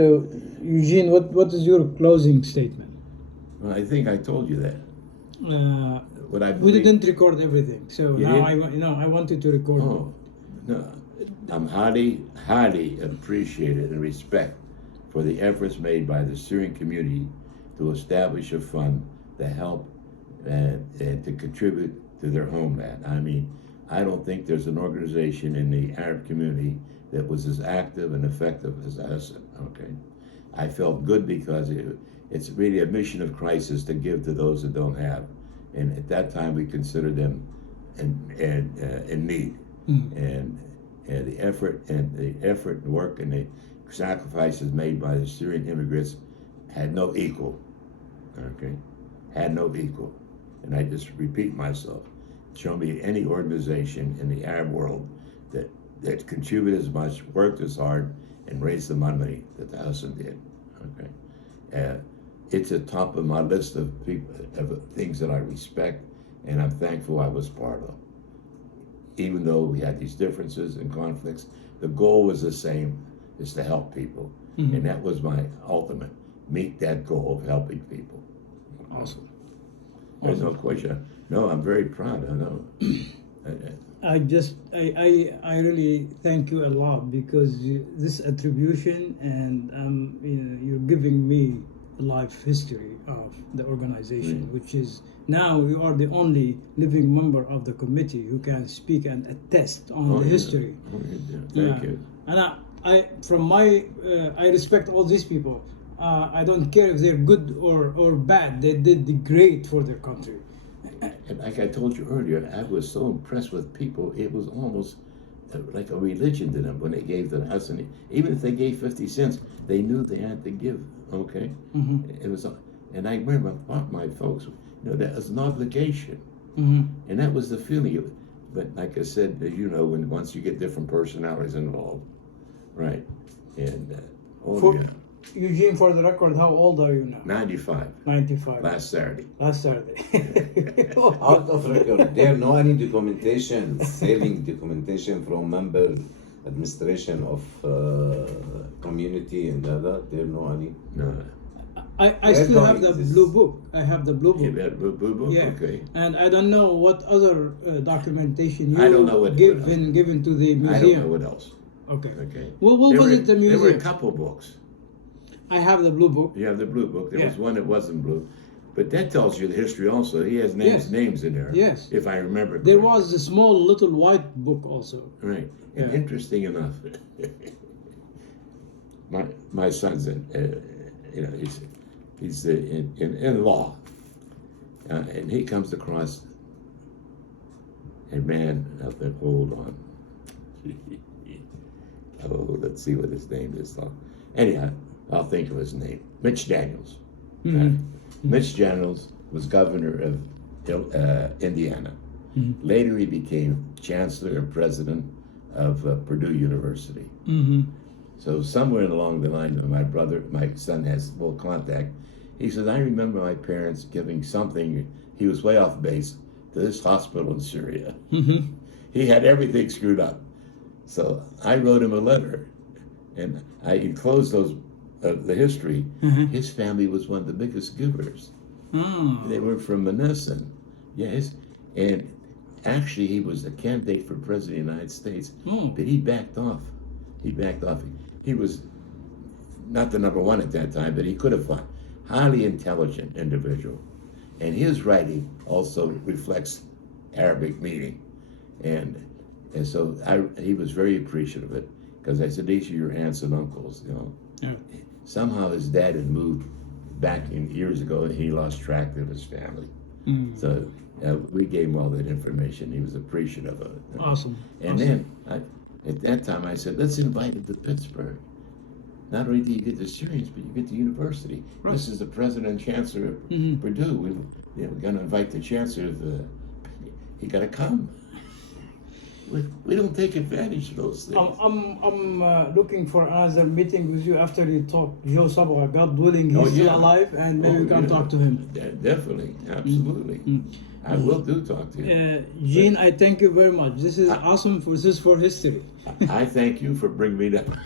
So, Eugene, what is your closing statement? Well, I think I told you that. What I We believe. didn't record everything, so You now didn't? I wanted to record. Oh, no. I'm highly appreciated and respect for the efforts made by the Syrian community to establish a fund to help and to contribute to their homeland. I mean, I don't think there's an organization in the Arab community that was as active and effective as Hosn. Okay, I felt good because it's really a mission of Christ is to give to those that don't have, and at that time we considered them in need, and the effort and work and the sacrifices made by the Syrian immigrants had no equal. Okay, had no equal, and I just repeat myself. Show me any organization in the Arab world that contributed as much, worked as hard, and raised the money that the Hosn did. Okay, it's at top of my list of people of things that I respect, and I'm thankful I was part of. Even though we had these differences and conflicts, the goal was the same: is to help people, and that was my ultimate. Meet that goal of helping people. Awesome. There's no question. No, I'm very proud. I know. I really thank you a lot because this attribution and you're giving me a life history of the organization, which is now you are the only living member of the committee who can speak and attest on the history. Thank you. And I respect all these people. I don't care if they're good or bad. They did great for their country. And like I told you earlier, I was so impressed with people. It was almost like a religion to them when they gave to the Hosn. Even if they gave 50 cents, they knew they had to give. Okay, it was, and I remember my folks. You know, that was an obligation, and that was the feeling of it. But like I said, you know, when once you get different personalities involved, right? And Eugene, for the record, how old are you now? 95. 95. Last Saturday. Last Saturday. Out of record, there no any documentation, saving documentation from member administration of community and other. There no any. No. I still have the blue book. I have the blue book. You have blue book? Yeah. Okay. And I don't know what other documentation you I don't know what given to the museum. I don't know what else. Okay. Okay. Well, we'll visit the museum. There were a couple books. I have the blue book. You have the blue book. There was one that wasn't blue. But that tells you the history also. He has names in there. Yes. If I remember correctly. There was a small little white book also. Right. And interesting enough, my son's he's in law, and he comes across a man up there. Hold on. Oh, let's see what his name is. Anyhow, I'll think of his name. Mitch Daniels. Mitch Daniels was governor of Indiana. Later, he became chancellor and president of Purdue University. So somewhere along the line, my son has full contact. He says, I remember my parents giving something. He was way off base to this hospital in Syria. He had everything screwed up. So I wrote him a letter, and I enclosed the history. His family was one of the biggest givers. They were from Manasseh. Yes, and actually he was a candidate for president of the United States, but he backed off. He was not the number one at that time, but he could have won. Highly intelligent individual, and his writing also reflects Arabic meaning, and so he was very appreciative of it, because I said, these are your aunts and uncles, you know. Yeah. Somehow his dad had moved back years ago, and he lost track of his family. So we gave him all that information. He was appreciative of it. Awesome. And then at that time I said, let's invite him to Pittsburgh. Not only do you get the Syrians, but you get the university. Right. This is the president and chancellor of Purdue. We're going to invite the chancellor of he got to come. We don't take advantage of those things. I'm looking for another meeting with you after you talk Joe Sabra. God willing, he's still alive, and maybe we can talk to him. Definitely, absolutely. I will talk to you. Gene, I thank you very much. This is awesome. This is for history. I thank you for bringing me down.